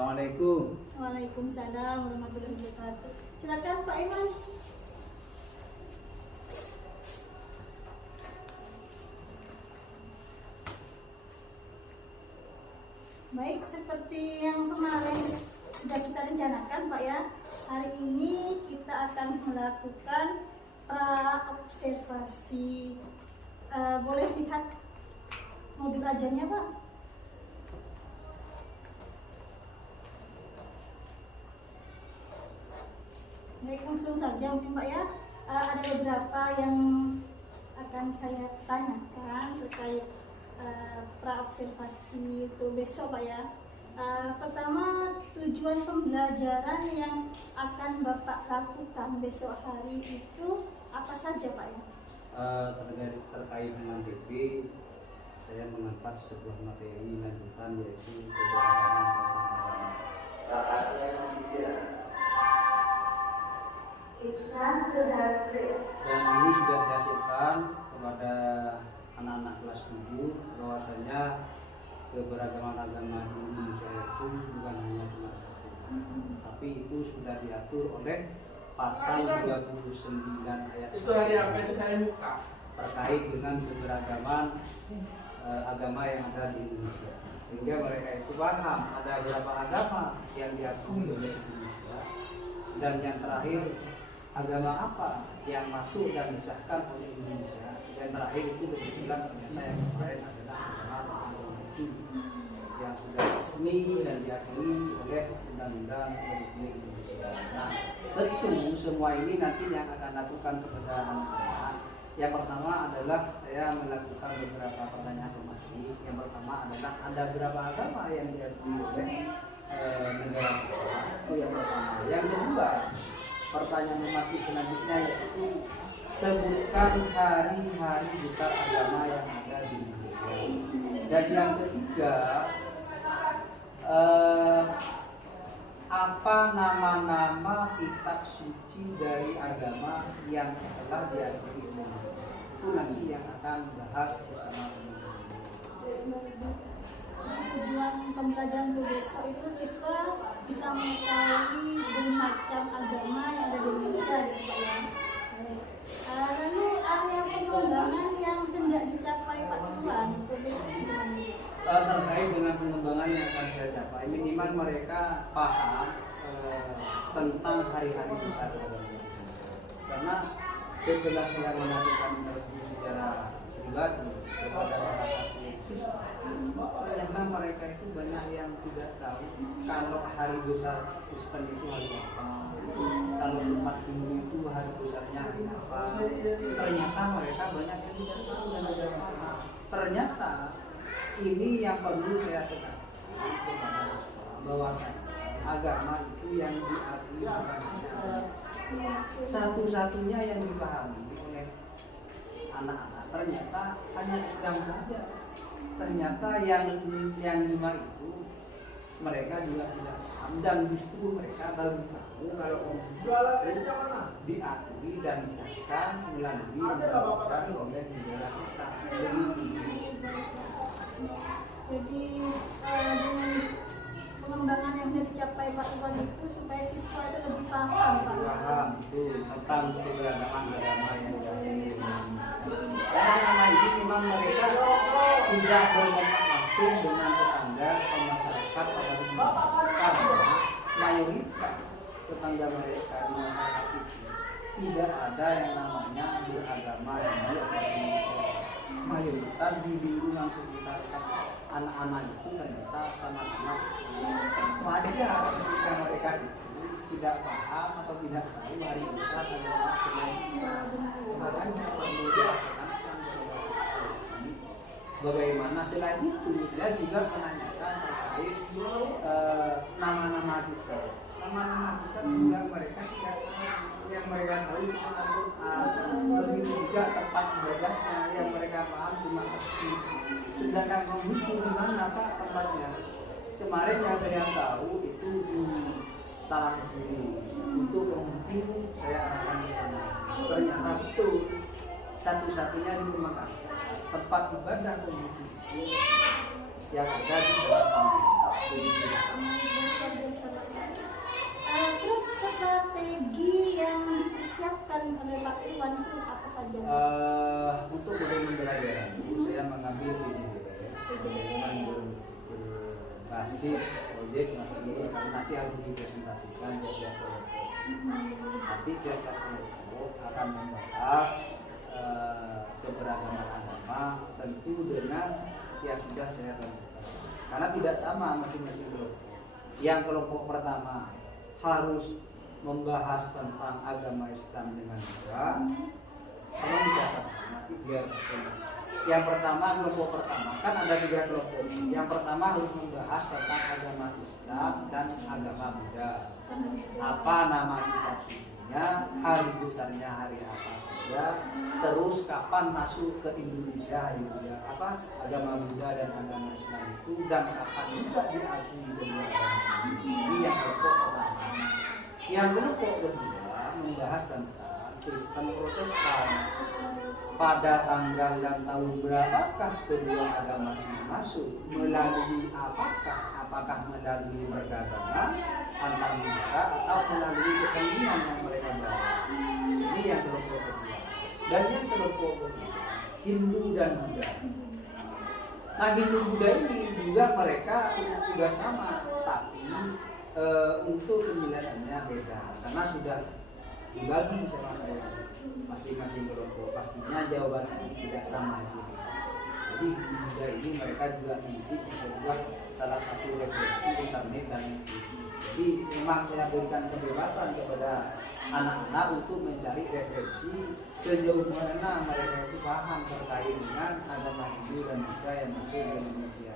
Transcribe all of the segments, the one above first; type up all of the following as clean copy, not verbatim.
Assalamualaikum. Waalaikumsalam warahmatullahi wabarakatuh. Silakan Pak Iman. Baik, seperti yang kemarin sudah kita rencanakan Pak ya, hari ini kita akan melakukan pra-observasi. Boleh lihat modul ajarnya Pak? Baik, langsung saja mungkin Pak ya. Ada beberapa yang akan saya tanyakan terkait pra-observasi itu besok Pak ya. Pertama, tujuan pembelajaran yang akan Bapak lakukan besok hari itu apa saja Pak ya? Terkait dengan TP, saya mengangkat sebuah materi lanjutan yaitu keberagaman agama. Saatnya istirahat. Dan ini sudah saya siapkan kepada anak-anak kelas 7 bahwasanya keberagaman agama di Indonesia itu bukan hanya cuma satu, tapi itu sudah diatur oleh pasal 29 ayat 1 terkait dengan keberagaman agama yang ada di Indonesia, sehingga mereka itu paham ada beberapa agama yang diakui oleh Indonesia, dan yang terakhir agama apa yang masuk dan disahkan oleh Indonesia. Dan terakhir itu kebetulan ternyata yang kemarin adalah agama Konghucu yang sudah resmi dan diakui oleh Undang-Undang Republik Indonesia. Nah, tentu semua ini nanti yang akan lakukan kepada anak-anak. Yang pertama adalah saya melakukan beberapa pertanyaan pematik. Yang pertama adalah ada berapa agama yang diakui oleh negara kita. Itu yang pertama. Yang kedua, pertanyaan pematik selanjutnya yaitu sebutkan hari-hari besar agama yang ada di Indonesia. Dan yang ketiga, apa nama-nama kitab suci dari agama yang telah diakui oleh Indonesia. Itu nanti yang akan bahas bersama teman-teman. Tujuan pembelajaran itu besok itu siswa bisa mengetahui bermacam agama yang ada di Indonesia gitu Pak ya. Lalu area pengembangan yang hendak dicapai Pak Iwan untuk besok itu gimana? Terkait dengan pengembangan yang akan saya capai, minimal mereka paham tentang hari-hari besar agama. Karena setelah saya melakukan interview secara pribadi kepada salah satu siswa, ternyata mereka itu banyak yang tidak tahu kalau hari besar Kristen itu hari apa, kalau tempat Hindu itu hari besarnya hari apa. Ternyata mereka banyak yang tidak tahu dan tidak paham. Ternyata ini yang perlu saya tekankan kepada siswa, bahwasanya agama itu yang diakui bukan satu-satunya yang dipahami oleh anak-anak. Ternyata hanya Islam saja. Ternyata yang lima itu mereka juga tidak paham, dan justru mereka baru tahu kalau diakui dan disahkan melalui undang-undang oleh negara kita. Jadi dengan pengembangan yang sudah dicapai Pak Iwan itu supaya siswa itu lebih paham Pak. Paham itu tentang keberagaman agama yang ada di Indonesia. Karena selama ini memang mereka tidak berkontak langsung dengan tetangga atau masyarakat pada umumnya, karena mayoritas tetangga mereka di masyarakat itu tidak ada yang namanya beragama yang mayoritas di lingkungan sekitar anak-anak itu ternyata sama-sama wajar ketika mereka itu tidak paham atau tidak tahu hari besar adalah selain Islam. Makanya perlu ditekankan bagaimana. Selain itu saya juga menanyakan terkait nama-nama kita. Nama-nama kita juga mereka tidak tahu. Yang mereka tahu cuma Al-Quran, begitu juga tempat ibadahnya yang mereka paham cuma pasti. Sedangkan Konghucu di mana Pak tempatnya? Kemarin yang saya tahu itu di Talang sini. Untuk Konghucu saya akan ke sana. Ternyata betul satu-satunya di Makassar tempat ibadah Konghucu yang ada di sana. Luar biasa banget. Terus strategi yang disiapkan oleh Pak Irwan itu apa saja? Untuk mulai pembelajaran saya mengambil PJDR berbasis proyek nanti harus dipresentasikan ke tiap kelompok. Nanti tiap kelompok akan membahas keberagaman agama tentu dengan yang sudah saya tentukan. Karena tidak sama masing-masing kelompok. Yang kelompok pertama harus membahas tentang agama Islam dengan mudah. Tolong dicatat nanti biar yang pertama, kelompok pertama kan ada 3 kelompok. Yang pertama harus membahas tentang agama Islam dan agama Buddha. Apa nama kitab sucinya, hari besarnya hari apa saja, terus kapan masuk ke Indonesia hari Buddha, apa agama Buddha dan agama Islam itu, dan kapan juga diakui kedua agama ini. Yang kelompok pertama. Yang kelompok kedua membahas tentang Kristen Protestan. Pada tanggal dan tahun berapakah kedua agama ini masuk? Melalui apakah? Apakah melalui beragama antar negara atau melalui kesenian yang mereka bawa? Ini yang kelompok kedua. Dan yang kelompok kedua, Hindu dan Buddha. Nah, Hindu Buddha ini juga mereka punya tugas sama, tapi untuk penjelasannya beda karena sudah dibagi sama saya masing-masing kelompok, pastinya jawabannya tidak sama itu. Jadi Buddha ini mereka juga memiliki sebuah salah satu referensi internet dan itu. Jadi memang saya berikan kebebasan kepada anak-anak untuk mencari referensi sejauh mana mereka itu paham terkait dengan agama Hindu dan Buddha yang masuk di Indonesia.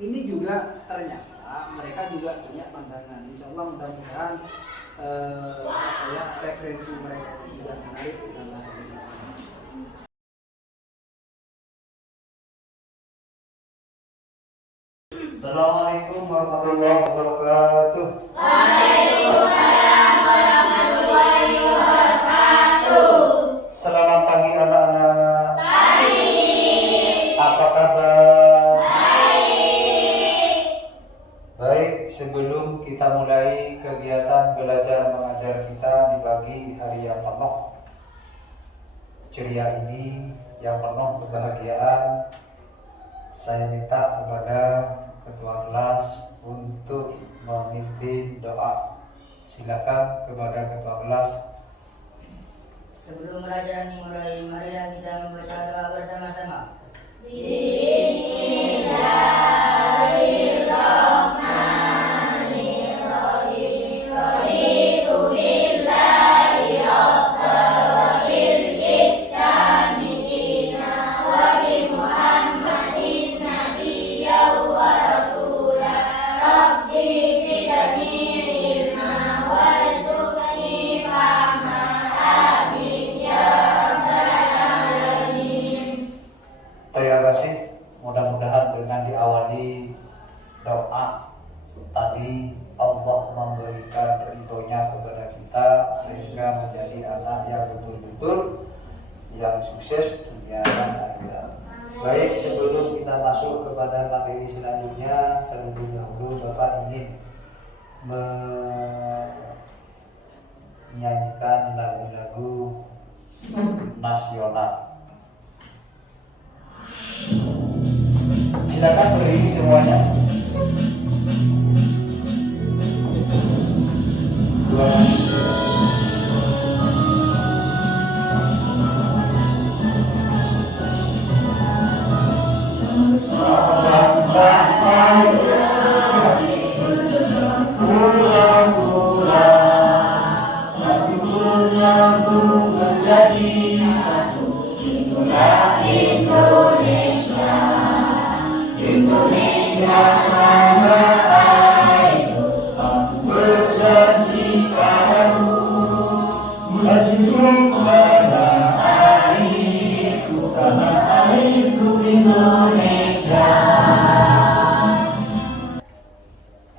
Ini juga ternyata mereka juga punya pandangan. Insya Allah mudah-mudahan saya referensi mereka itu juga menarik dalam bahasa Indonesia. Assalamualaikum warahmatullahi wabarakatuh. Waalaikumsalam warahmatullahi wabarakatuh. Selamat pagi anak-anak. Pagi. Apa kabar? Baik. Baik, sebelum kita mulai kegiatan belajar mengajar kita di pagi hari yang penuh ceria ini, yang penuh kebahagiaan, saya minta kepada ketua kelas untuk memimpin doa. Silakan kepada ketua kelas. Sebelum pelajaran dimulai, marilah kita membaca doa bersama-sama. Bismillahirrahmanirrahim. Raditu billahi rabban wa bil islami dinan wa bi Muhammadin nabiyyan wa rasulan. Rabbi zidni ilma warzuqni fahma. Amin ya rabbal alamin. Terima kasih. Mudah-mudahan dengan diawali doa tadi Allah memberikan ridhonya kepada kita sehingga menjadi anak yang betul-betul yang sukses dunia dan akhirat. Baik, sebelum kita masuk kepada materi selanjutnya, terlebih dahulu Bapak ingin menyanyikan lagu-lagu nasional. Silakan berdiri semuanya.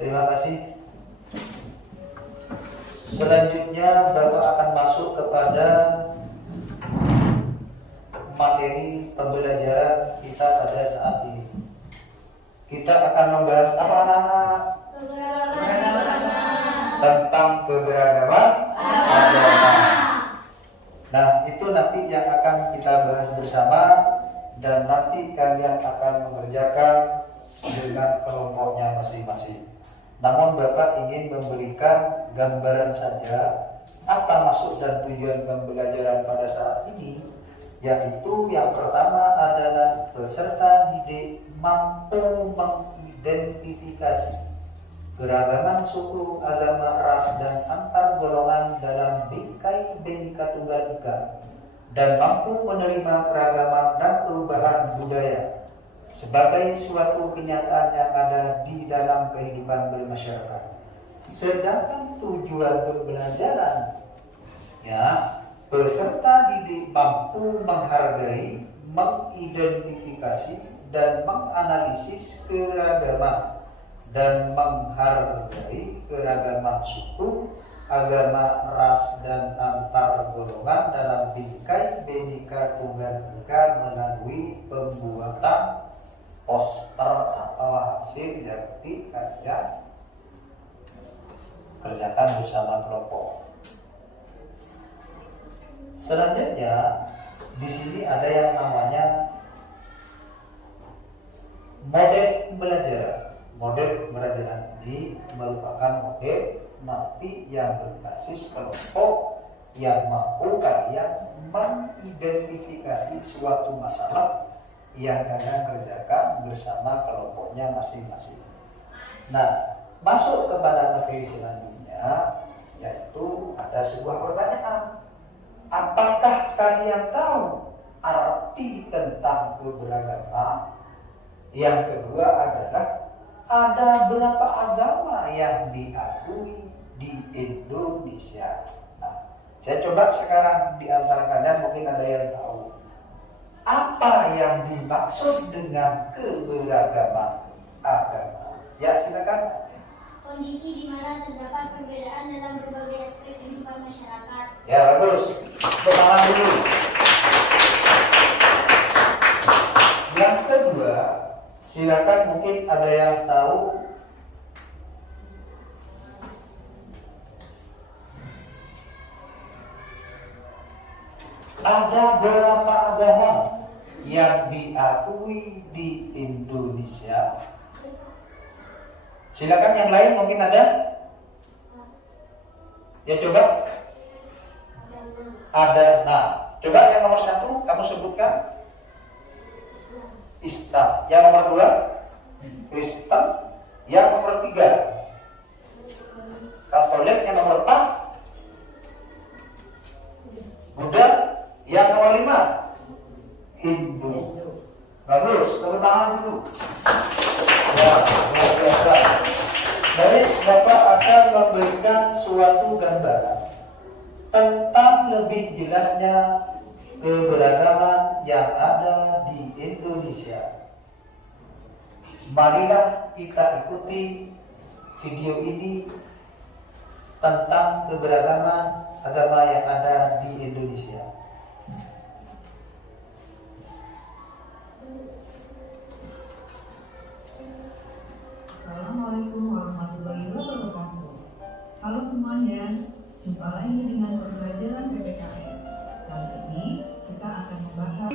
Terima kasih. Selanjutnya Bapak akan masuk kepada materi pembelajaran kita pada saat ini. kita akan membahas apa anak-anak? Tentang keberagaman agama. Nah, itu nanti yang akan kita bahas bersama, dan nanti kalian akan mengerjakan dengan kelompoknya masing-masing. Namun Bapak ingin memberikan gambaran saja apa maksud dan tujuan pembelajaran pada saat ini, yaitu yang pertama adalah peserta didik mampu mengidentifikasi keragaman suku, agama, ras, dan antar golongan dalam bingkai Bhinneka Tunggal Ika, dan mampu menerima keragaman dan perubahan budaya sebagai suatu kenyataan yang ada di dalam kehidupan bermasyarakat. Sedangkan tujuan pembelajaran, ya, peserta didik mampu menghargai, mengidentifikasi, dan menganalisis keragaman dan menghargai keragaman suku, agama, ras, dan antar golongan dalam bingkai Bhinneka Tunggal Ika melalui pembuatan poster atau hasil dari karya kerjakan bersama kelompok. Selanjutnya di sini ada yang namanya model pembelajaran. Model pembelajaran ini merupakan model nanti yang berbasis kelompok yang mampu kalian mengidentifikasi suatu masalah yang kalian kerjakan bersama kelompoknya masing-masing. Nah, masuk kepada materi selanjutnya, yaitu ada sebuah pertanyaan. Apakah kalian tahu arti tentang keberagaman? Yang kedua adalah, ada berapa agama yang diakui di Indonesia? Nah, saya coba sekarang di antara kalian mungkin ada yang tahu apa yang dimaksud dengan keberagaman agama. Ya, silakan. Kondisi di mana terdapat perbedaan dalam berbagai aspek kehidupan masyarakat. Ya, bagus. Pertama dulu. Yang kedua, silakan, mungkin ada yang tahu ada berapa agama yang diakui di Indonesia? Silakan yang lain mungkin ada. Ya, coba. Ada. Nah, coba yang nomor 1 kamu sebutkan. Islam. Yang nomor 2 Kristen. Yang nomor 3 Katolik. Yang nomor 4 Buddha. Yang nomor 5 Hindu. Bagus, tepuk tangan dulu. Ya, luar biasa. Baik, Bapak akan memberikan suatu gambaran tentang lebih jelasnya keberagaman yang ada di Indonesia. Marilah kita ikuti video ini tentang keberagaman agama yang ada di Indonesia. Assalamualaikum warahmatullahi wabarakatuh. Halo semuanya, jumpa lagi dengan pembelajaran PPKN. Kali ini kita akan membahas.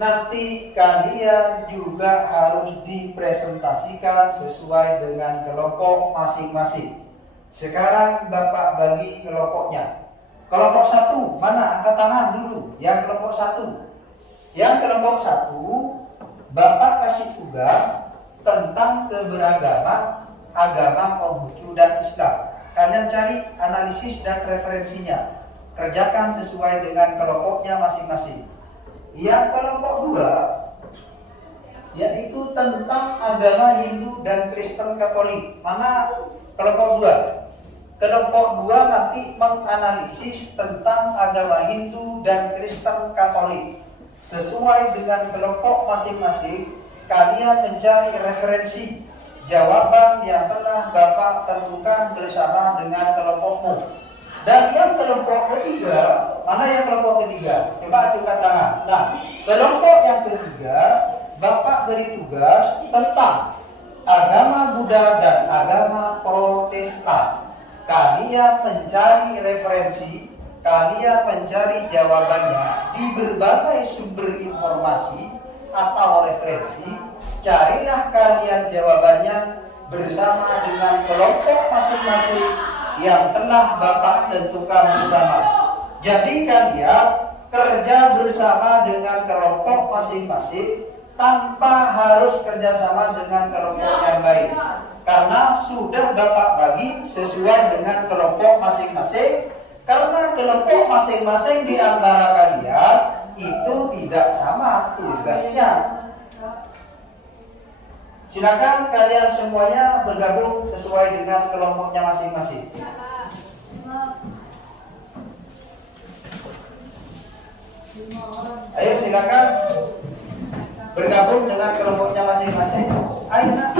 Nanti kalian juga harus dipresentasikan sesuai dengan kelompok masing-masing. Sekarang Bapak bagi kelompoknya. Kelompok 1, mana? Angkat tangan dulu. Yang kelompok 1. Yang kelompok 1, Bapak kasih tugas tentang keberagaman agama Konghucu dan Islam. Kalian cari analisis dan referensinya. Kerjakan sesuai dengan kelompoknya masing-masing. Yang kelompok 2 yaitu tentang agama Hindu dan Kristen Katolik. Mana kelompok 2? Kelompok 2 nanti menganalisis tentang agama Hindu dan Kristen Katolik. Sesuai dengan kelompok masing-masing, kalian mencari referensi jawaban yang telah Bapak tentukan bersama dengan kelompokmu. Dan yang kelompok ketiga, mana yang kelompok ketiga? Coba acungkan tangan. Nah, kelompok yang ketiga, Bapak beri tugas tentang agama Buddha dan agama Protestan. Kalian mencari referensi, kalian mencari jawabannya di berbagai sumber informasi atau referensi. Carilah kalian jawabannya bersama dengan kelompok masing-masing yang telah Bapak tentukan bersama. Jadi kalian kerja bersama dengan kelompok masing-masing tanpa harus kerjasama dengan kelompok yang lain. Karena sudah Bapak bagi sesuai dengan kelompok masing-masing. Karena kelompok masing-masing di antara kalian itu tidak sama tugasnya. Silakan kalian semuanya bergabung sesuai dengan kelompoknya masing-masing. Ayo silakan bergabung dengan kelompoknya masing-masing. Ayo nak.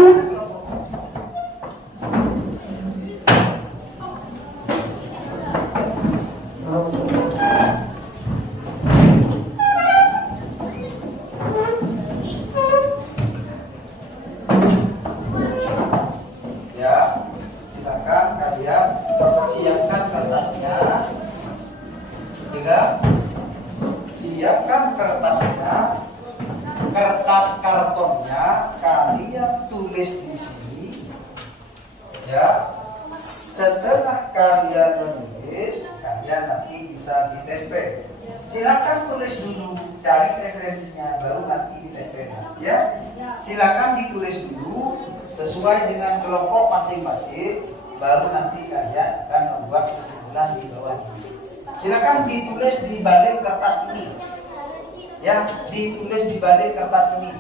Siapkan kertasnya, kertas kartonnya kalian tulis di sini, ya. Setelah kalian menulis, kalian nanti bisa ditempel. Silakan tulis dulu, cari referensinya, baru nanti ditempel, ya. Silakan ditulis dulu sesuai dengan kelompok masing-masing, baru nanti kalian akan membuat kesimpulan di bawah. Silakan ditulis di balik kertas ini, ya, ditulis di balik kertas ini.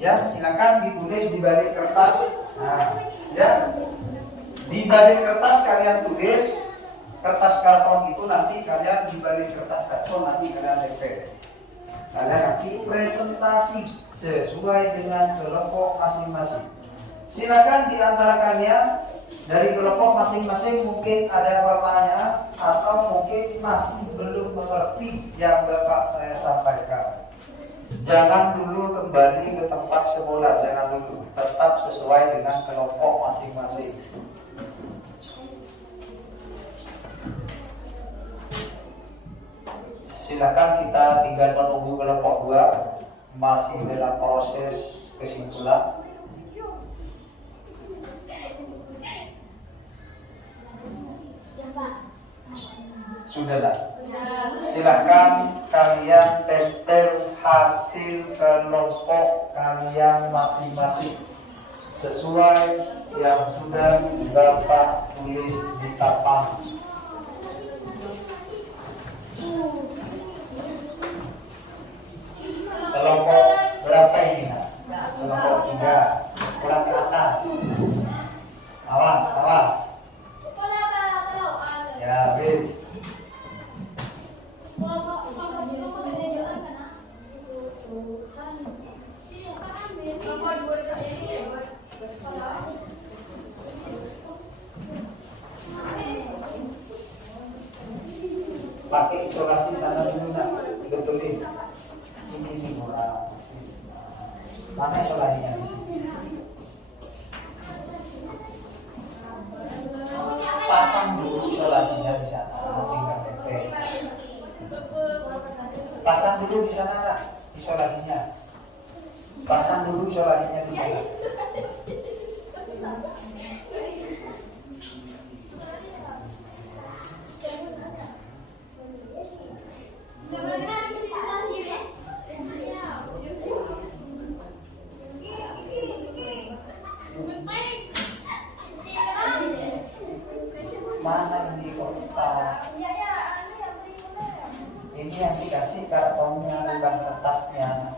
Ya, silakan ditulis di balik kertas. Ya, di balik kertas kalian tulis. Kertas karton itu nanti kalian di balik kertas karton nanti kalian tempel. Kalian nanti presentasi sesuai dengan kelompok masing-masing. Silakan di antara kalian dari kelompok masing-masing mungkin ada pertanyaan atau mungkin masih belum mengerti yang Bapak saya sampaikan. Jangan dulu kembali ke tempat semula, jangan dulu. Tetap sesuai dengan kelompok masing-masing. Silakan kita tinggal menunggu kelompok 2 masih dalam proses kesimpulan. Sudahlah. Silakan kalian tempel hasil kelompok kalian masing-masing sesuai yang sudah Bapak tulis di papan. Kelompok berapa ini? Kelompok 3. Kurang ke atas. Awas, awas. Ya, habis. Pakai isolasi sana dulu nak, betulin. Ini murah. Mana isolasinya di sini? Pasang dulu isolasinya di sana, tinggal tempel. Pasang dulu di sana nak, isolasinya. Pasang dulu isolasinya di sana. Mana ini kertas? Ini yang dikasih kartonnya bukan kertasnya.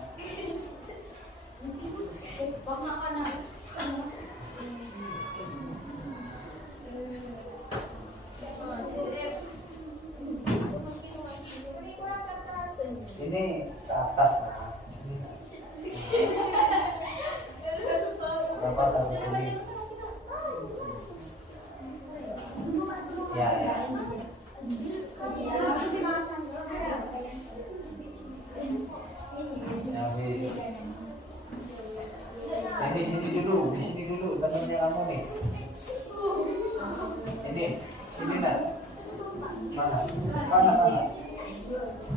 Ini ke atas. Berapa tahu ini? Ya, ya. Ya,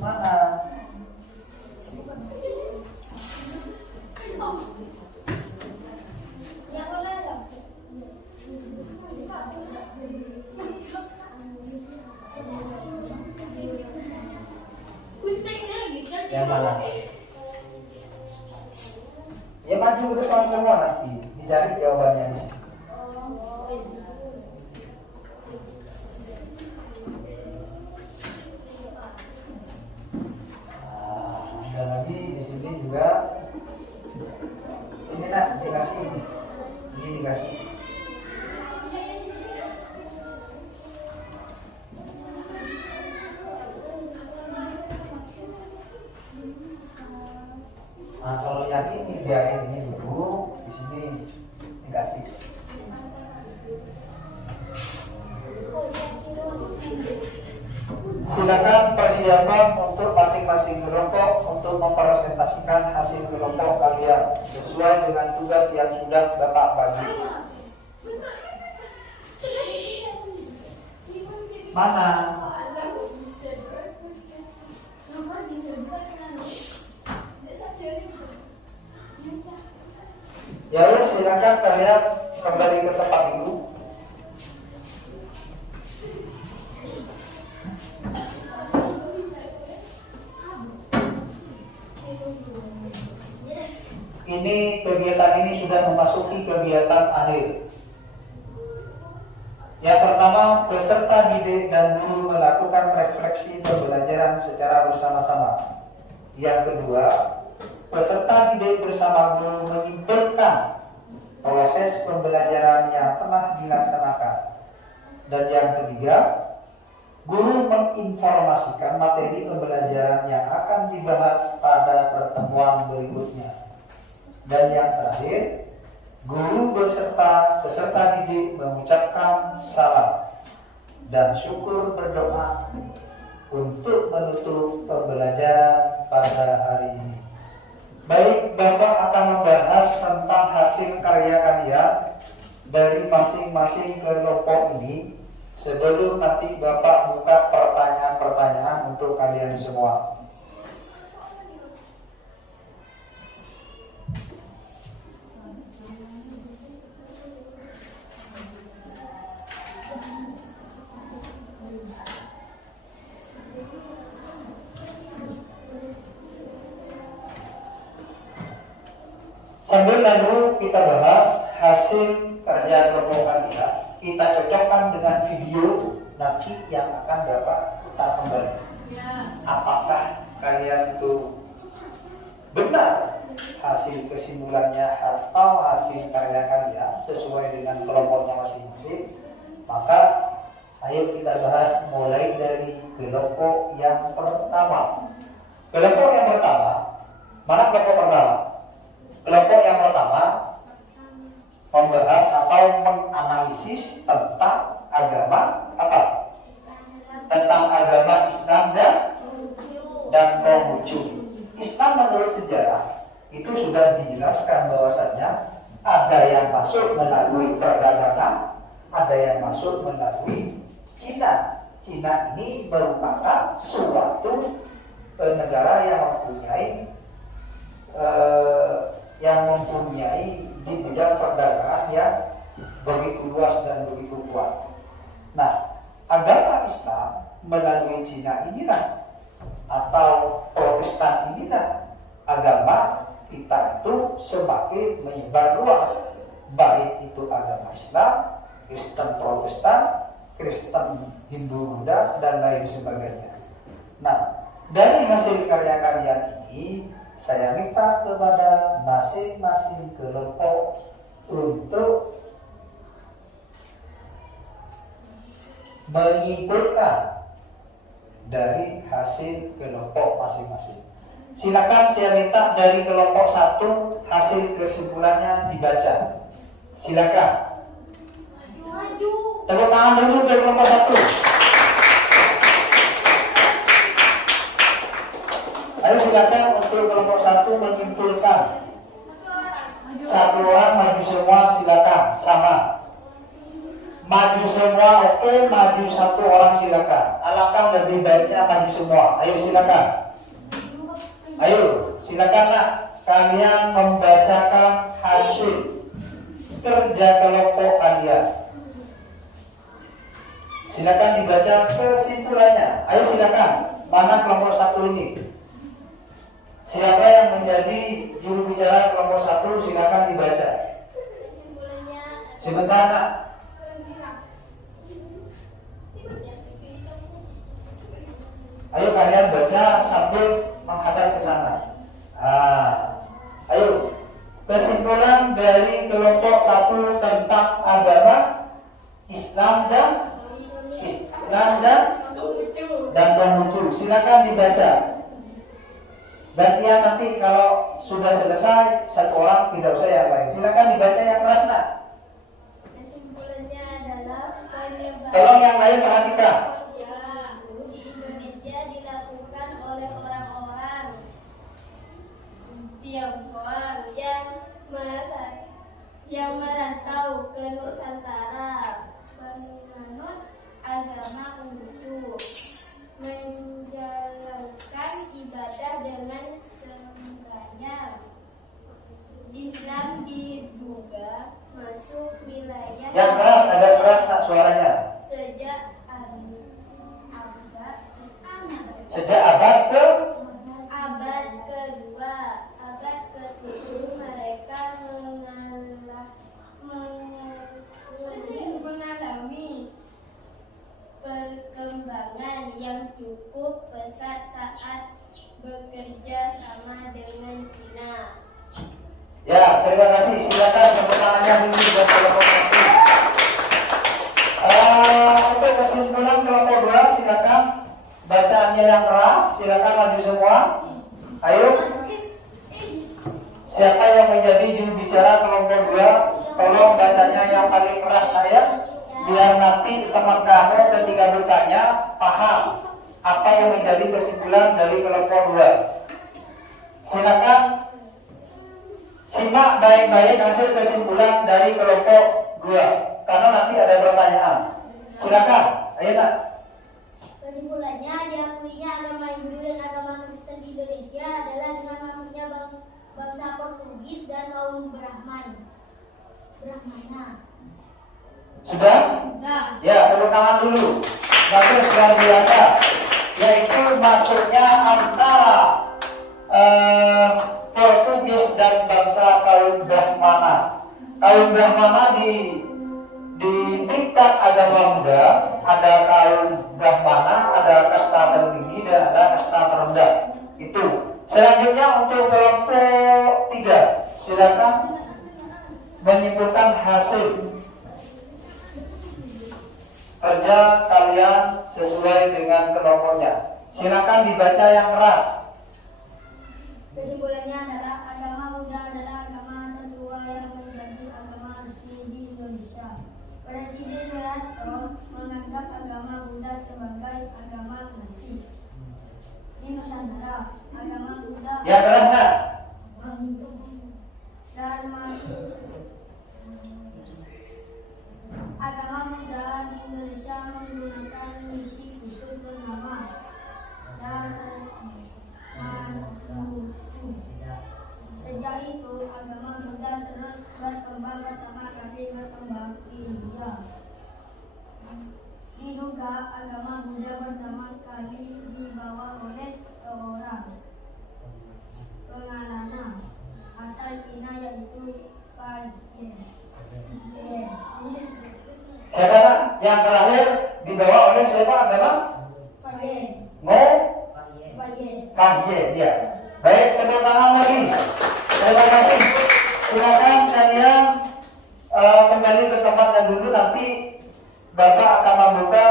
Mana? Ya boleh lah. Yang mana? Ya maju ke depan semua nanti dicari jawabannya di situ. Ada lagi di sini juga. Ini nak dikasih ini dikasih. Nah, kalau yang ini biarin ini dulu, di sini dikasih. Silakan persiapan untuk masing-masing kelompok untuk mempresentasikan hasil kelompok kalian sesuai dengan tugas yang sudah Bapak bagi. Mana? Ya udah, silakan kalian kembali ke tempat dulu. Ini kegiatan ini sudah memasuki kegiatan akhir. Yang pertama, peserta didik dan guru melakukan refleksi pembelajaran secara bersama-sama. Yang kedua, peserta didik bersama guru menyimpulkan proses pembelajaran yang telah dilaksanakan. Dan yang ketiga, guru menginformasikan materi pembelajaran yang akan dibahas pada pertemuan berikutnya. Dan yang terakhir, guru beserta peserta didik mengucapkan salam dan syukur berdoa untuk menutup pembelajaran pada hari ini. Baik, Bapak akan membahas tentang hasil karya kalian dari masing-masing kelompok ini sebelum nanti Bapak buka pertanyaan-pertanyaan untuk kalian semua. Sambil lalu kita bahas hasil kerja kelompok kalian, kita cocokkan dengan video nanti yang akan dapat kita kembali. Apakah kalian itu benar hasil kesimpulannya atau hasil karya kalian sesuai dengan kelompoknya masing-masing? Maka ayo kita bahas mulai dari kelompok yang pertama. Kelompok yang pertama, mana kelompok pertama? Kelompok yang pertama membahas atau menganalisis tentang agama apa? Tentang agama Islam dan Konghucu. Islam menurut sejarah itu sudah dijelaskan bahwasannya ada yang masuk melalui perdagangan, ada yang masuk melalui Cina. Cina ini merupakan suatu negara yang mempunyai di bidang perdagangan yang begitu luas dan begitu kuat. Nah, agama Islam melalui Cina inilah atau Protestan inilah agama kita itu semakin menyebar luas, baik itu agama Islam, Kristen Protestan, Kristen Hindu Buddha dan lain sebagainya. Nah, dari hasil karya kalian ini saya minta kepada masing-masing kelompok untuk menyimpulkan dari hasil kelompok masing-masing. Silakan saya minta dari kelompok 1 hasil kesimpulannya dibaca. Silakan. Tepuk tangan dulu dari kelompok 1. Ayo silakan untuk kelompok 1 menyimpulkan. 1 orang maju semua, silakan sama. Maju semua oke, maju satu orang silakan. Alangkah lebih baiknya maju semua. Ayo silakan. Ayo silakan nak. Kalian membacakan hasil kerja kelompok kalian. Silakan dibaca kesimpulannya. Ayo silakan. Mana kelompok satu ini? Siapa yang menjadi juru bicara kelompok satu? Silakan dibaca. Sebentar nak. Ayo kalian baca sambil menghadap ke sana. Ayo. Kesimpulan dari kelompok satu tentang agama Islam dan Konghucu. Silakan dibaca. Gantian nanti kalau sudah selesai satu orang, tidak usah yang lain. Silakan dibaca yang keras nak. Kesimpulannya adalah Tolong yang lain perhatikan. di Indonesia dilakukan oleh orang-orang Tionghoa yang merantau ke Nusantara menganut agama Konghucu, menjalankan ibadah dengan sembahyang. Islam diduga masuk wilayah Yang keras, agak keras nak suaranya. Sejak abad kedua, abad ke-7 mereka mengalami perkembangan yang cukup pesat saat bekerja sama dengan Cina. Ya, terima kasih. Silakan tepuk tangannya dulu buat kelompok satu. Untuk kesimpulan kelompok 2, silakan bacaannya yang keras. Silakan maju semua. Ayo. Siapa yang menjadi juru bicara kelompok 2? Tolong bacanya yang paling keras saya, biar nanti teman kamu ketika bertanya paham apa yang menjadi kesimpulan dari kelompok 2. Silakan simak baik-baik hasil kesimpulan dari kelompok 2, karena nanti ada pertanyaan. Silakan, ayo nak. Kesimpulannya, diakuinya agama Hindu dan agama Kristen di Indonesia adalah dengan masuknya bangsa Portugis dan kaum Brahmana. Sudah? Ya, tepuk tangan dulu. Bagus, luar biasa. Yaitu masuknya antara Portugis dan bangsa kaum Brahmana. Kaum Brahmana di tingkat agama muda ada kaum Brahmana, ada kasta tertinggi dan ada kasta terendah. Itu. Selanjutnya untuk kelompok 3, silakan menyimpulkan hasil kerja kalian sesuai dengan kelompoknya. Silakan dibaca yang keras. Kesimpulannya adalah agama Buddha adalah agama tertua yang menjadi agama resmi di Indonesia. Presiden Soeharto menganggap agama Buddha sebagai agama resmi di Nusantara. Agama Buddha Ya keras nak. Agama Buddha di Indonesia menggunakan misi khusus bernama Dharma. Sejak itu agama Buddha terus berkembang, pertama kali berkembang di India. Diduga agama Buddha pertama kali dibawa oleh seorang pengarana asal Cina yaitu Faye. Siapa nak? Yang terakhir dibawa oleh siapa agama? Faye. Faye, ya. Baik, tepuk tangan lagi. Terima kasih. Silakan kalian kembali ke tempatnya dulu, nanti Bapak akan membuka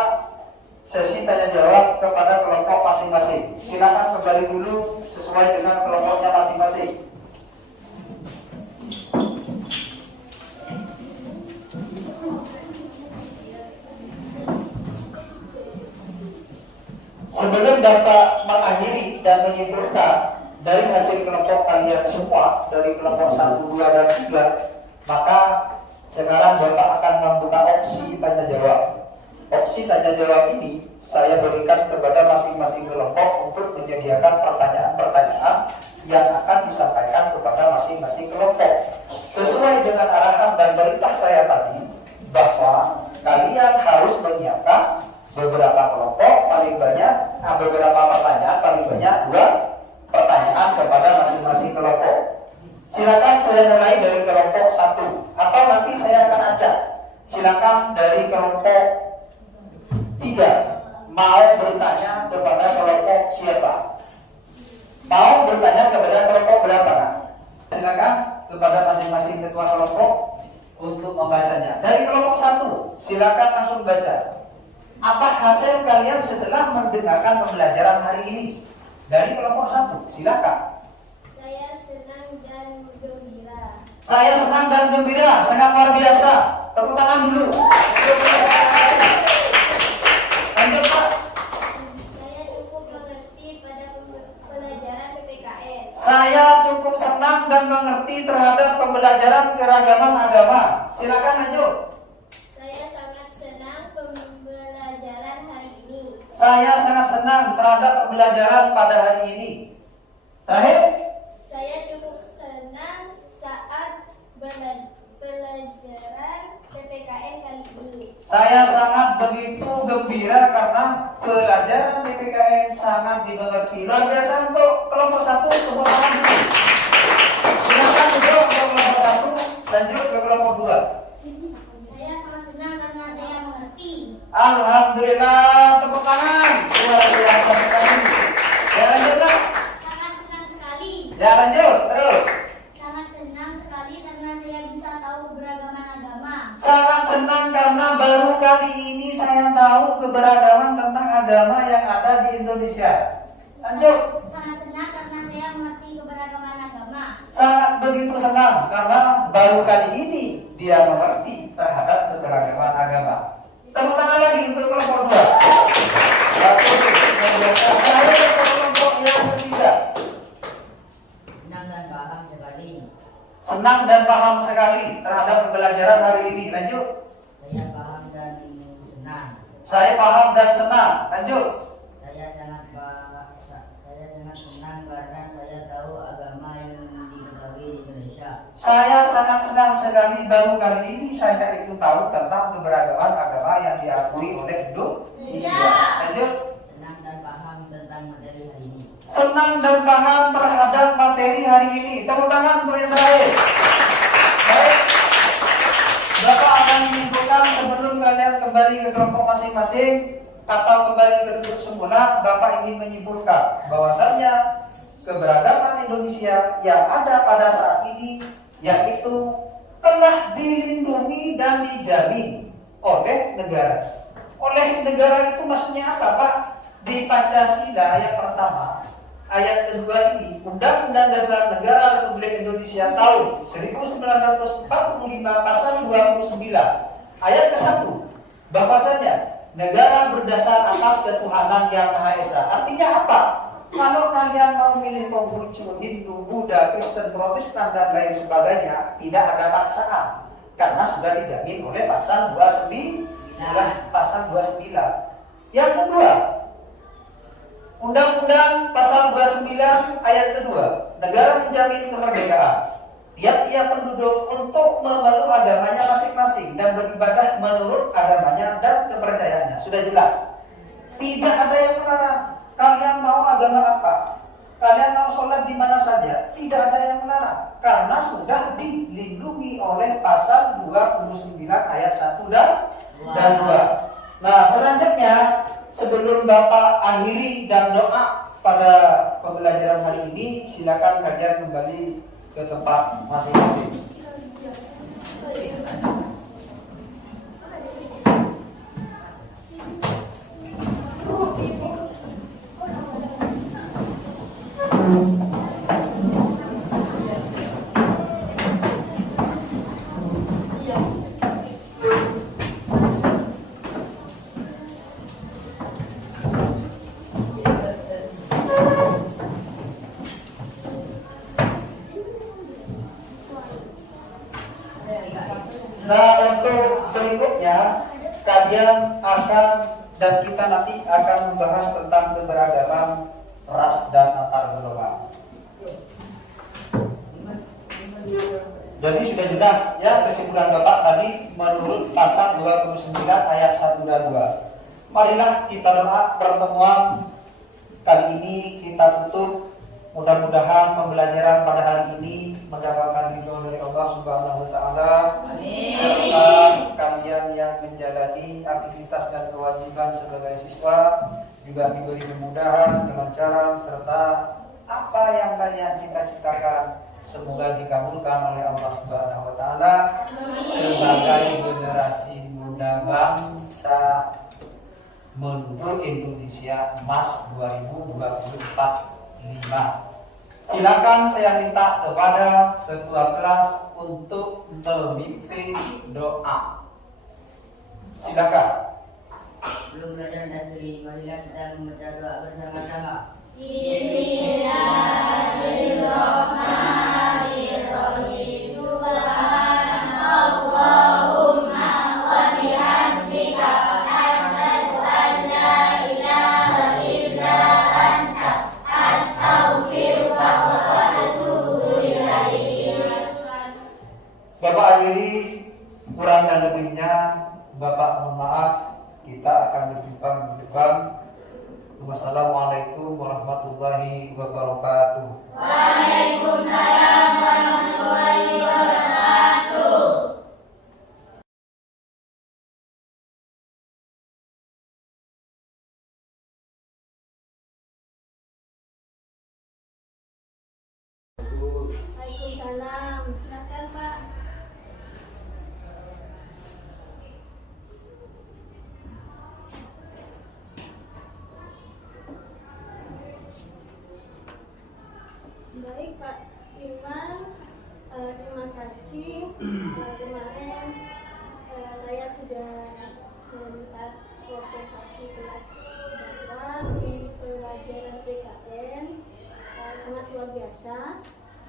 sesi tanya jawab kepada kelompok masing-masing. Silakan kembali dulu sesuai dengan kelompoknya masing-masing. Sebelum Bapak mengakhiri dan menyimpulkan dari hasil kelompok kalian semua, dari kelompok 1, 2, dan 3, maka Sekarang Bapak akan membuka opsi tanya jawab. Opsi tanya jawab ini saya berikan kepada masing-masing kelompok untuk menyediakan pertanyaan-pertanyaan yang akan disampaikan kepada masing-masing kelompok. Sesuai dengan arahan dan perintah saya tadi, bahwa kalian harus menyiapkan beberapa kelompok paling banyak, beberapa pertanyaan paling banyak 2 pertanyaan kepada masing-masing kelompok. Silakan saya mulai dari kelompok 1 atau nanti saya akan ajak. Silakan dari kelompok 3 mau bertanya kepada kelompok siapa? Mau bertanya kepada kelompok berapa? Silakan kepada masing-masing ketua kelompok untuk membacanya. Dari kelompok 1 silakan langsung baca. Apa hasil kalian setelah mendengarkan pembelajaran hari ini? Dari kelompok 1 silakan. Saya senang dan gembira. Saya senang dan gembira, sangat luar biasa. Tepuk tangan dulu. Lanjut Pak. Saya cukup mengerti pada pelajaran PPKN. Saya cukup senang dan mengerti terhadap pembelajaran keragaman agama. Silakan lanjut. Saya sangat senang pembelajaran hari ini. Saya sangat senang terhadap pembelajaran pada hari ini. Terakhir. Saya cukup senang saat pelajaran PPKN kali ini. Saya sangat begitu gembira karena pelajaran PPKN sangat dimengerti. Luar biasa untuk kelompok 1, tepuk tangan dulu. Silakan duduk untuk kelompok 1, lanjut ke kelompok 2. Saya sangat senang karena saya mengerti. Alhamdulillah, tepuk tangan. Luar biasa sekali. Ya lanjut Pak. Sangat senang sekali. Ya lanjut terus. Sangat senang sekali karena saya bisa tahu keberagaman agama. Sangat senang karena baru kali ini saya tahu keberagaman tentang agama yang ada di Indonesia. Lanjut. Sangat senang karena saya mengerti keberagaman agama. Sangat begitu senang karena baru kali ini dia mengerti terhadap keberagaman agama. Tepuk tangan lagi untuk kelompok 2. Saya ke kelompok yang ketiga. Senang dan paham sekali. Senang dan paham sekali terhadap pembelajaran hari ini. Lanjut. Saya paham dan senang. Saya paham dan senang. Lanjut. Saya sangat senang karena saya tahu agama yang diketahui di Indonesia. Saya sangat senang sekali baru kali ini saya itu tahu tentang keberagaman agama yang diakui oleh Indonesia. Lanjut. Senang dan paham tentang materi hari ini. Senang dan paham terhadap materi hari ini. Tepuk tangan untuk yang terakhir. Baik. Bapak akan menyimpulkan sebelum kalian kembali ke kelompok masing-masing atau kembali ke duduk semula. Bapak ingin menyimpulkan bahwasannya keberagaman Indonesia yang ada pada saat ini yaitu telah dilindungi dan dijamin oleh negara. Oleh negara itu maksudnya apa Pak? Di Pancasila ayat pertama, ayat kedua ini, Undang-Undang Dasar Negara Republik Indonesia tahun 1945 pasal 29 ayat ke-1 bahwasanya negara berdasar atas ketuhanan yang Maha Esa. Artinya apa? Kalau kalian mau milih Konghucu, Hindu, Buddha, Kristen, Protestan dan lain sebagainya, tidak ada paksaan karena sudah dijamin oleh pasal 29. Yang kedua, Undang-Undang pasal 29 ayat kedua, negara menjamin kemerdekaan tiap-tiap penduduk untuk memeluk agamanya masing-masing dan beribadah menurut agamanya dan kepercayaannya. Sudah jelas. Tidak ada yang melarang. Kalian mau agama apa? Kalian mau sholat di mana saja? Tidak ada yang melarang. Karena sudah dilindungi oleh pasal 29 ayat 1 dan 2. Nah, selanjutnya sebelum Bapak akhiri dan doa pada pembelajaran hari ini, silakan kalian kembali ke tempat masing-masing. Nah, kajian dan kita nanti akan membahas tentang keberagaman ras dan antar golongan. Jadi sudah jelas ya kesimpulan Bapak tadi menurut pasal 29 ayat 1 dan 2. Marilah kita doa pertemuan kali ini kita tutup. Mudah-mudahan pembelajaran pada hari ini mendapatkan ridho dari Allah Subhanahu wa taala. Amin. Serta kalian yang menjalani aktivitas dan kewajiban sebagai siswa juga diberi kemudahan, kelancaran serta apa yang kalian cita-citakan semoga dikabulkan oleh Allah Subhanahu wa taala sebagai generasi muda bangsa menuju Indonesia Emas 2024. 5. Silakan saya minta kepada ketua kelas untuk memimpin doa. Silakan. Belum belajar dan diri, marilah kita membaca doa bersama-sama. Bismillahirrahmanirrahim. Subhanallahumma wa bihamdika asyhadu an la ilaha illa anta astaghfiruka wa atubu ilaik. Bapak akhiri kurang dan lebihnya Bapak mohon maaf. Kita akan berjumpa minggu depan. Wassalamualaikum warahmatullahi wabarakatuh. Waalaikumsalam warahmatullahi wabarakatuh. Waalaikumsalam. Silakan Pak. Baik Pak Irman, terima kasih. Kemarin saya sudah melihat observasi kelas Bapak di pelajaran PKN, sangat luar biasa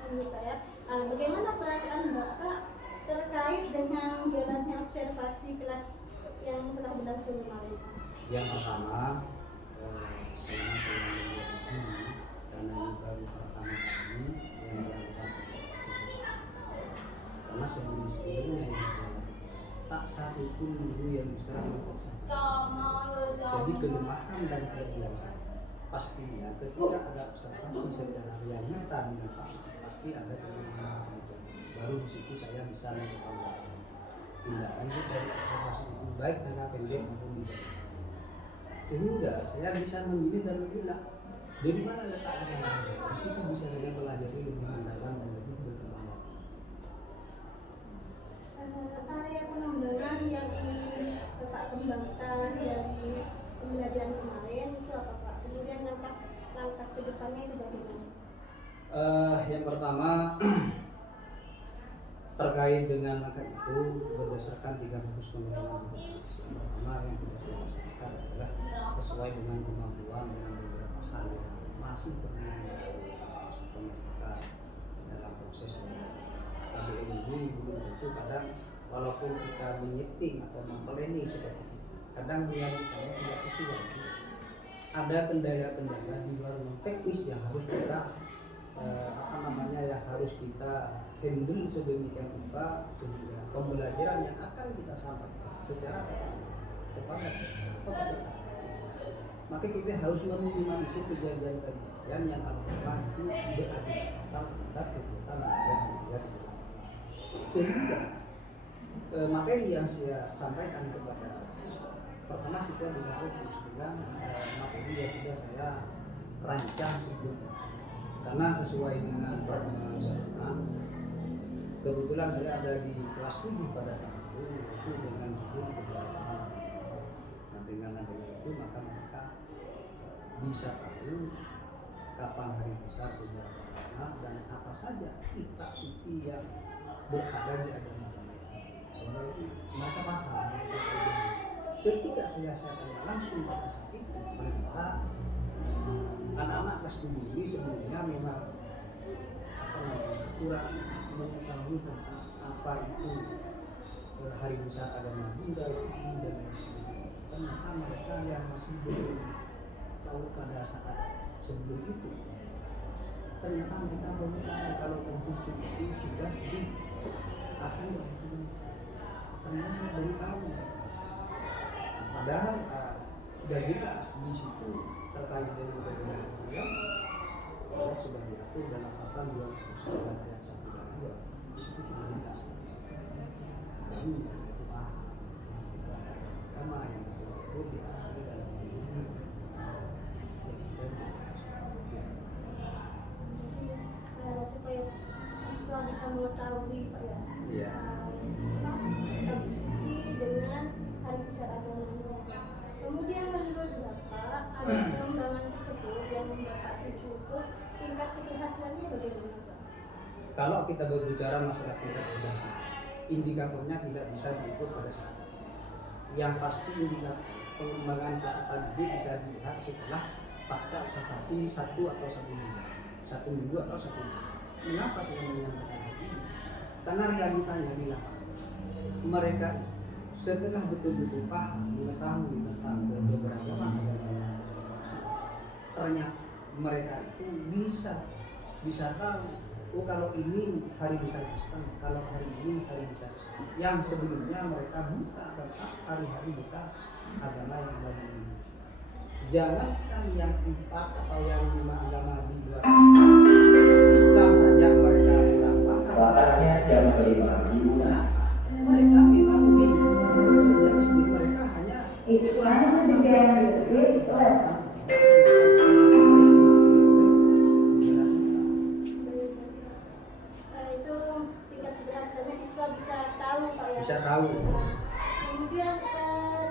menurut saya. Bagaimana perasaan Bapak terkait dengan jalannya observasi kelas yang telah berlangsung kemarin? Yang pertama, saya melihat ini karena ini baru pertama kali saya melakukan observasi. Karena sebelum-sebelumnya yang saya tak satu pun guru yang bisa mengobservasi. Jadi kelemahan dan kelebihan saya pastinya ketika ada observasi secara realita di lapangan pasti ada kelemahan. Baru di situ saya bisa mengevaluasi tindakan dari observasi itu baik jangka pendek maupun jangka panjang. Sehingga saya bisa memilih dan memilah dari mana letak kesalahan. Di situ bisa saya pelajari lebih mendalam dan lebih berkembang. Area pengembangan yang ingin Bapak kembangkan dari pembelajaran kemarin itu apa Pak? Kemudian langkah ke depannya itu bagaimana? Yang pertama terkait dengan langkah itu berdasarkan 3 fokus pengembangan kompetensi. Yang pertama yang sudah saya laksanakan adalah sesuai dengan kemampuan dengan beberapa hal yang masih perlu dilakukan dalam proses pembelajaran. KBM ini belum tentu kadang walaupun kita menyeting atau memplanning seperti itu, kadang realitanya tidak sesuai. Ada kendala-kendala di luar teknis yang harus kita yang harus kita handle sedemikian rupa sehingga pembelajaran yang akan kita sampaikan secara kepada siswa atau peserta. Maka kita harus meminimalisir kejadian-kejadian yang alhamdulillah itu berakibat terhadap kegiatan yang terjadi. Sehingga materi yang saya sampaikan kepada siswa, pertama siswa bisa fokus dengan materi yang sudah saya rancang sebelumnya. Karena sesuai dengan perkembangan saya, kebetulan saya ada di kelas 7 pada saat itu dengan judul keberagaman. Nah dengan adanya itu maka mereka bisa tahu kapan hari besar beberapa agama dan apa saja kitab suci yang berada di agama-agama. Sehingga itu mereka paham. Ketika saya tanya langsung pada saat itu, ternyata anak-anak kelas 7 ini sebenarnya memang kurang mengetahui tentang apa itu hari besar agama Buddha dan lain sebagainya. ternyata mereka yang masih belum tahu pada saat sebelum itu, ternyata mereka baru tahu kalau Konghucu itu sudah di akhir. Ternyata baru tahu. Padahal sudah jelas di situ terkait dengan bagaimana Allah sudah diatur dalam pasal 29 ayat 1 dan 2. Di situ sudah jelas. Dan itu paham agama yang betul-betul diatur dalam diri supaya siswa bisa mengetahui Pak ya. Iya. Kitab suci dengan hari besar agamanya. Kemudian menurut Bapak, ada pengembangan tersebut yang Bapak tuju itu tingkat keberhasilannya bagaimana Pak? Kalau kita berbicara masalah tingkat keberhasilan, indikatornya tidak bisa diukur pada saat. Yang pasti indikator pengembangan peserta didik bisa dilihat setelah pasca observasi 1 atau 1 minggu. 1 minggu atau 1 minggu. Mengapa saya menyampaikan ini? Karena realitanya di lapangan mereka setelah betul-betul paham mengetahui tentang keberagaman agama, ternyata mereka itu bisa tahu, oh kalau ini hari besar Kristen, kalau hari ini hari besar Islam. Yang sebelumnya mereka buta tentang hari-hari besar agama yang ada di Indonesia. Jangankan yang 4 atau yang 5 agama di luar Islam saja mereka kurang paham. Saatnya jam 5. Mereka memang sejak SD mereka hanya It's one of the great lesson. Itu tingkat keberhasilannya siswa bisa tahu Pak ya. bisa tahu. Kemudian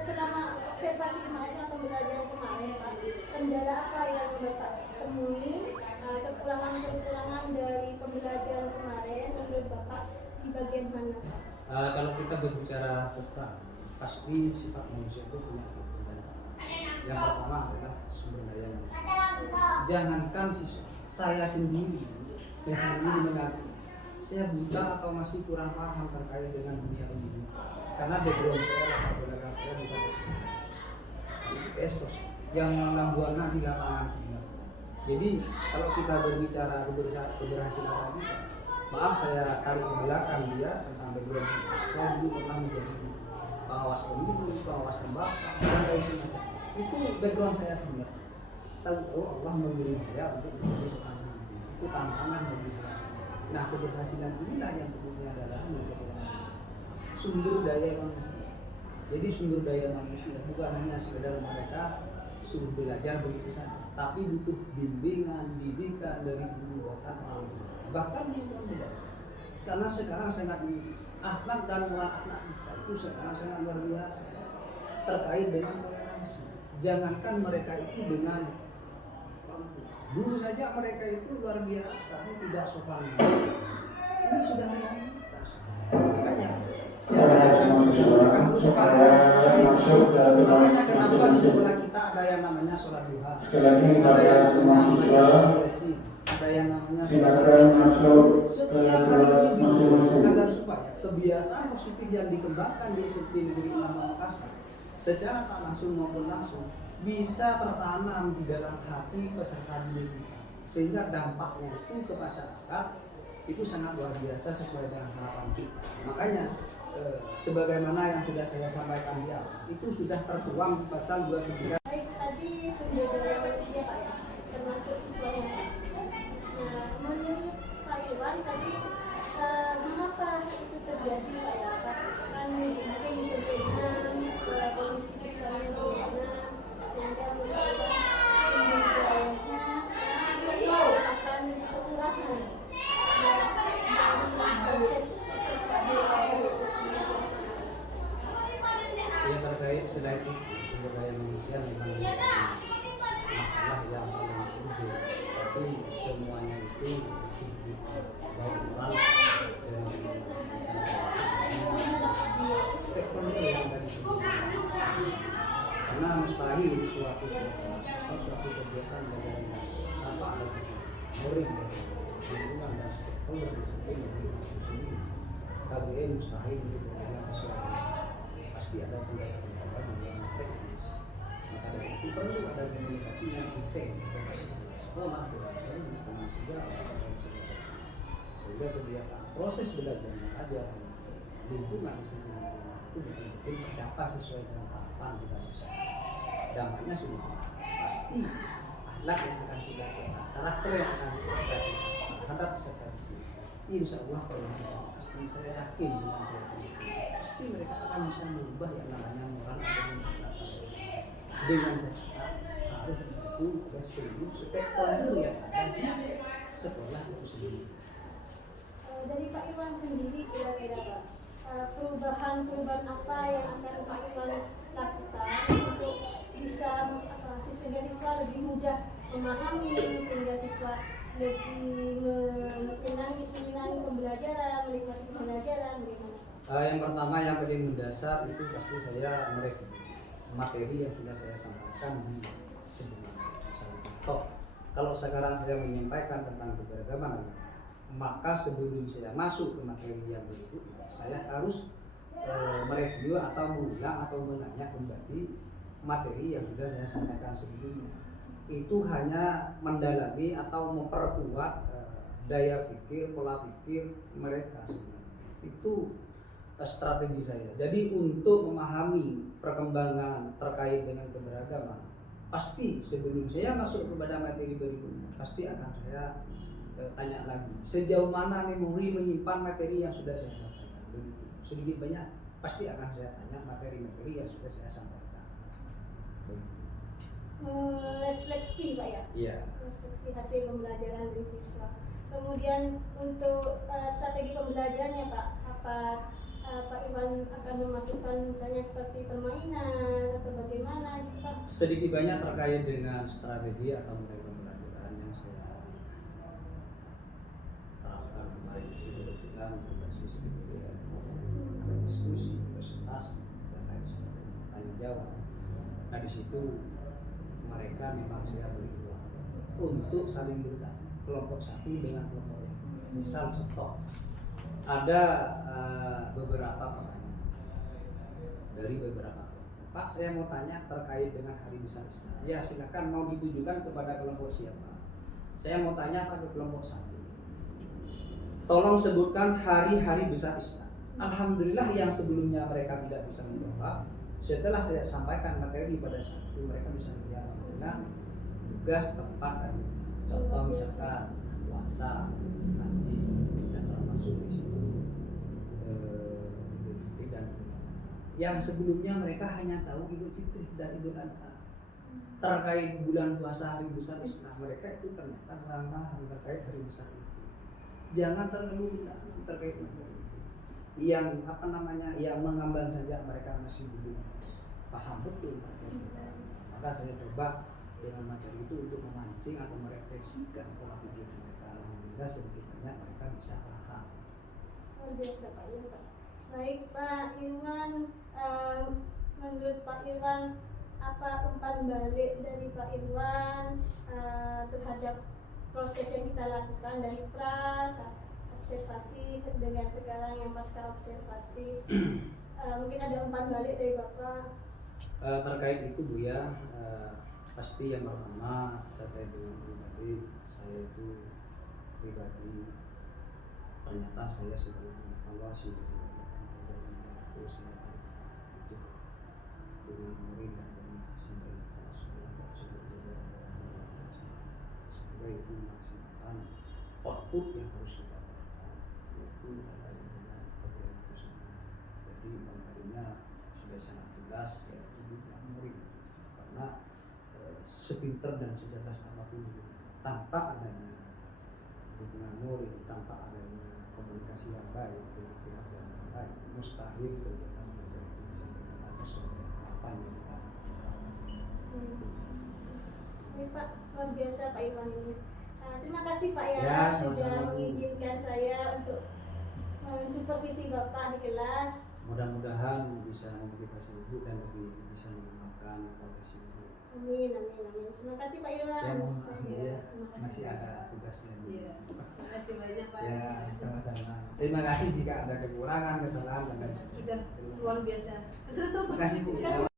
selama observasi kemarin, selama pembelajaran kemarin Pak, kendala apa yang Bapak temui, kekurangan-kekurangan dari pembelajaran kemarin menurut Bapak di bagian mana Pak? Kalau kita berbicara tentang pasti sifat manusia itu punya kekurangan. Yang pertama adalah sumber daya manusia. Jangankan siswa, saya sendiri yang hari ini mengaku saya buta atau masih kurang paham terkait dengan dunia pendidikan. Karena background saya latar belakang saya bukan esos yang menanam buana di lapangan sebenarnya. Jadi kalau kita berbicara keberhasilan tadi, maaf saya tarik ke belakang dia tentang background. Saya dulu pernah menjadi pengawas pemilu, pengawas tembakau, dan lain semacam. Itu background saya sebenarnya. Tahu Allah memberi saya untuk menjadi seorang pemimpin. Itu tantangan bagi saya. Nah keberhasilan inilah yang perlu saya dalami sumber daya manusia. Jadi sumber daya manusia bukan hanya sekedar mereka suruh belajar begitu saja, tapi butuh bimbingan, didikan dari guru bahkan orang tua, bahkan di luar belajar. Karena sekarang sangat akhlak dan moral anak itu sekarang sangat luar biasa terkait dengan toleransi. Jangankan mereka itu dengan dulu saja mereka itu luar biasa tidak sopan. Ini sudah realitas. Makanya siapa mereka harus paham. Makanya kenapa di sekolah kita ada yang namanya sholat duha, ada yang namanya sholat yasin, ada yang namanya setiap hari ini agar supaya kebiasaan positif yang dikembangkan di negeri Imam Makassar secara tak langsung maupun langsung bisa tertanam di dalam hati peserta didik kita, sehingga dampaknya itu ke masyarakat itu sangat luar biasa sesuai dengan harapan kita. Makanya sebagaimana yang sudah saya sampaikan di awal itu sudah tertuang di pasal 29. Baik, tadi sumber daya manusia Pak ya, termasuk siswanya Pak. Nah, menurut Pak Iwan tadi mengapa itu terjadi Pak ya? Kan mungkin bisa jadi kondisi siswanya benar, sehingga menurut sumber dayanya akan kekurangan dalam proses observasi. Yang terkait selain itu sumber daya manusia memang masalah yang paling urgent, tapi semuanya itu baik moral dan stakeholder yang dari karena mustahil suatu kegiatan belajar tanpa ada murid lingkungan dan stakeholder disiplin dari sendiri. KBN mustahil untuk berjalan sesuatu, pasti ada tindakan yang teknis Maka dari itu perlu ada komunikasi yang intens kepada sekolah, dengan segala sehingga kegiatan proses belajar mengajar lingkungan sekitar itu betul-betul terdapat sesuai dengan harapan kita. Dampaknya sudah pasti akhlak yang akan kita cipta, karakter yang akan kita terhadap peserta didik. Insya Allah kalau pasti saya yakin dengan saya pasti mereka akan bisa merubah yang namanya moral atau dengan catatan harus itu bersungguh stakeholder yang ada di sekolah itu sendiri. Dari Pak Irwan sendiri kira-kira Pak, perubahan apa yang akan Pak Irwan lakukan untuk bisa sehingga siswa lebih mudah memahami, sehingga siswa lebih menyenangi pembelajaran, menikmati pembelajaran, bagaimana? Yang pertama yang paling mendasar itu pasti saya mereview materi yang sudah saya sampaikan sebelumnya. Kalau sekarang saya menyampaikan tentang keberagaman, maka sebelum saya masuk ke materi yang berikutnya, saya harus mereview atau mengulang atau menanya kembali materi yang sudah saya sampaikan sebelumnya. Itu hanya mendalami atau memperkuat daya pikir, pola pikir mereka sebenarnya. Itu strategi saya. Jadi untuk memahami perkembangan terkait dengan keberagaman, pasti sebelum saya masuk kepada materi berikutnya, pasti akan saya tanya lagi sejauh mana memori menyimpan materi yang sudah saya sampaikan. Begitu. Sedikit banyak pasti akan saya tanya materi-materi yang sudah saya sampaikan. Refleksi Pak ya? Iya. Refleksi hasil pembelajaran dari siswa. Kemudian untuk strategi pembelajarannya Pak, apa Pak Irwan akan memasukkan misalnya seperti permainan atau bagaimana gitu Pak? Sedikit banyak terkait dengan strategi atau model pembelajaran yang saya terapkan kemarin itu kebetulan berbasis metode ada diskusi, presentasi dan lain sebagainya, tanya jawab. Nah di situ mereka memang saya beri ruang untuk saling bertanya kelompok satu dengan kelompok yang lain. Misal contoh ada beberapa pertanyaan dari beberapa kelompok. Pak, saya mau tanya terkait dengan hari besar Islam. Ya silakan, mau ditujukan kepada kelompok siapa? Saya mau tanya Pak ke kelompok satu. Tolong sebutkan hari-hari besar Islam. Alhamdulillah yang sebelumnya mereka tidak bisa menjawab, setelah saya sampaikan materi pada satu, mereka bisa menjawab dengan tugas, tempat, dan contoh misalkan puasa, haji, dan termasuk di situ Idul Fitri dan Idul Adha. Yang sebelumnya mereka hanya tahu Idul Fitri dan Idul Adha. Terkait bulan puasa hari besar Islam, mereka itu ternyata kurang paham terkait hari besar itu. Jangan terlalu terkait materi yang yang mengambang saja, mereka masih belum paham betul. Maka saya coba dengan materi itu untuk memancing atau merefleksikan pola pikir mereka, alhamdulillah sedikit banyak mereka bisa paham. Luar biasa Pak ya Pak. Baik Pak Irwan, menurut Pak Irwan apa umpan balik dari Pak Irwan terhadap proses yang kita lakukan dari observasi dengan sekarang yang pasca observasi? Mungkin ada umpan balik dari Bapak terkait itu Bu ya. Pasti yang pertama terkait dengan pribadi, saya itu pribadi ternyata saya sudah mengevaluasi dari pelajaran itu saya itu dengan murid dan komunikasi dari kepala sekolah dan seluruh jajaran komunikasi sehingga itu maksimalkan output yang harus kita dapatkan, yaitu terkait dengan pelajaran itu sendiri. Jadi materinya sudah sangat jelas, yaitu dengan murid, karena sepinter dan secerdas apapun tanpa adanya hubungan murid, tanpa adanya komunikasi yang baik dengan pihak yang terkait, mustahil kegiatan belajar itu bisa berjalan sesuai harapan yang kita harapkan. Baik Pak, luar biasa Pak Irwan ini. Terima kasih Pak ya, sama-sama, sudah Bu. mengizinkan saya untuk mensupervisi Bapak di kelas. Mudah-mudahan bisa memotivasi Ibu dan lebih bisa mengembangkan profesi Ibu. Amin, amin, amin. Terima kasih Pak Irwan. Ya mohon maaf ya, Terima kasih. masih ada tugas lain. Iya. Terima kasih banyak Pak. Ya sama-sama. Terima kasih jika ada kekurangan, kesalahan dan lain sebagainya. Sudah luar biasa. Terima kasih Bu. Terima kasih.